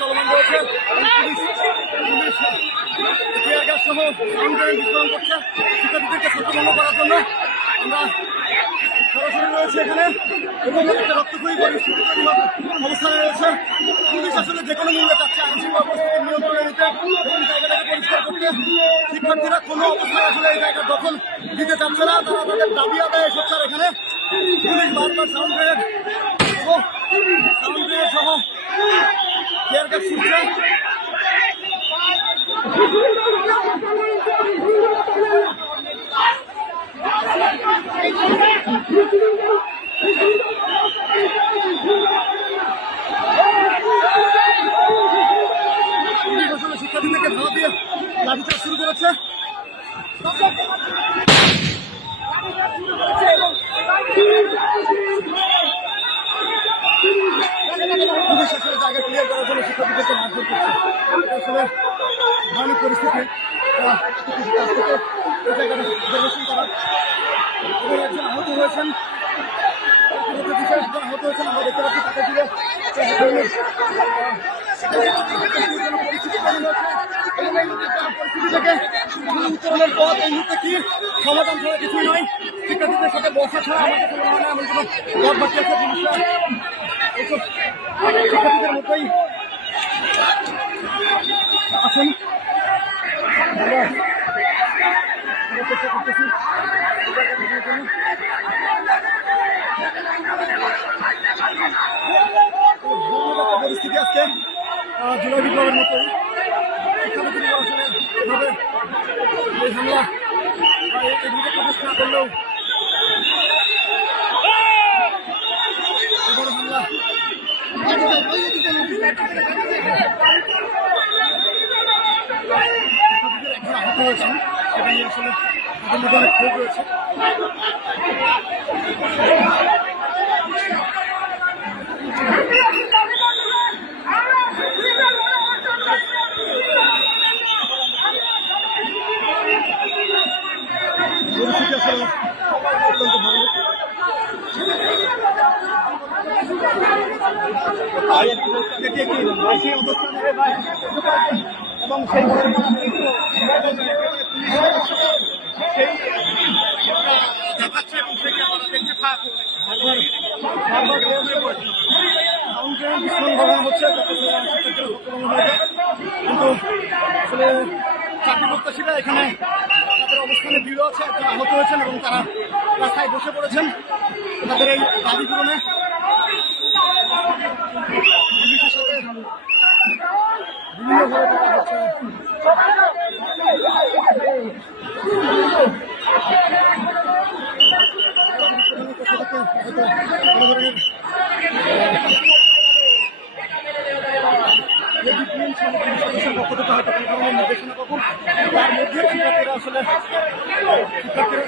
চলমান রয়েছে police police tear gas সহ গ্রেনেড বিতরণ করছে শিক্ষার্থীদেরকে ছত্রভঙ্গ করার জন্য আমরা সরাসরি রয়েছে এখানে এবং একটা দখল দিতে চাচ্ছে না তারা তাদের দাবি আদায় সোচ্চার এখানে পুলিশ বারবার সাউন্ড সহ সাউন্ড গ্রেনেড সহ টিয়ার গ্যাস ছুটছে শিক্ষার্থীদেরকে দিয়ে লাঠিচার্জ শুরু করেছে পুলিশ আসলে জায়গা ক্লিয়ার করার জন্য শিক্ষার্থীদেরকে মারধর করছে এটা আসলে পরিস্থিতি থেকে উত্তরণের পথ এই মুহূর্তে কি সমাধান ছাড়া কিছুই নয় শিক্ষার্থীদের সাথে বসা ছাড়া আমার কাছে মনে হয় না এমন কোনো আছে পুলিশরা এইসব শিক্ষার্থীদের মতোই আছেন আমরা আমরা চেষ্টা করতেছি এটাকে বোঝার জন্য। ভয়ানক একটা পরিস্থিতি আজকে আহ, বিপ্লবের মতোই শিক্ষার্থীদের আসলে এভাবে এই হামলা এইভাবে প্রবেশ না করলেও আহত হয়েছেন সেটা অত্যন্ত ভালো এবং সেই সেই এবং সেটি হচ্ছে কিন্তু আসলে চাকরি প্রত্যাশীরা এখানে অবস্থানে দৃঢ় আছে, তারা আহত হয়েছেন এবং তারা রাস্তায় বসে পড়েছেন। তাদের এই দাবি পূরণে পুলিশের কোনো ধরনের লেডিপিএন সদস্যের পক্ষ থেকে হয়তো কোনো নির্দেশনা পাবো তার মধ্যে শিক্ষার্থীরা আসলে শিক্ষার্থীরা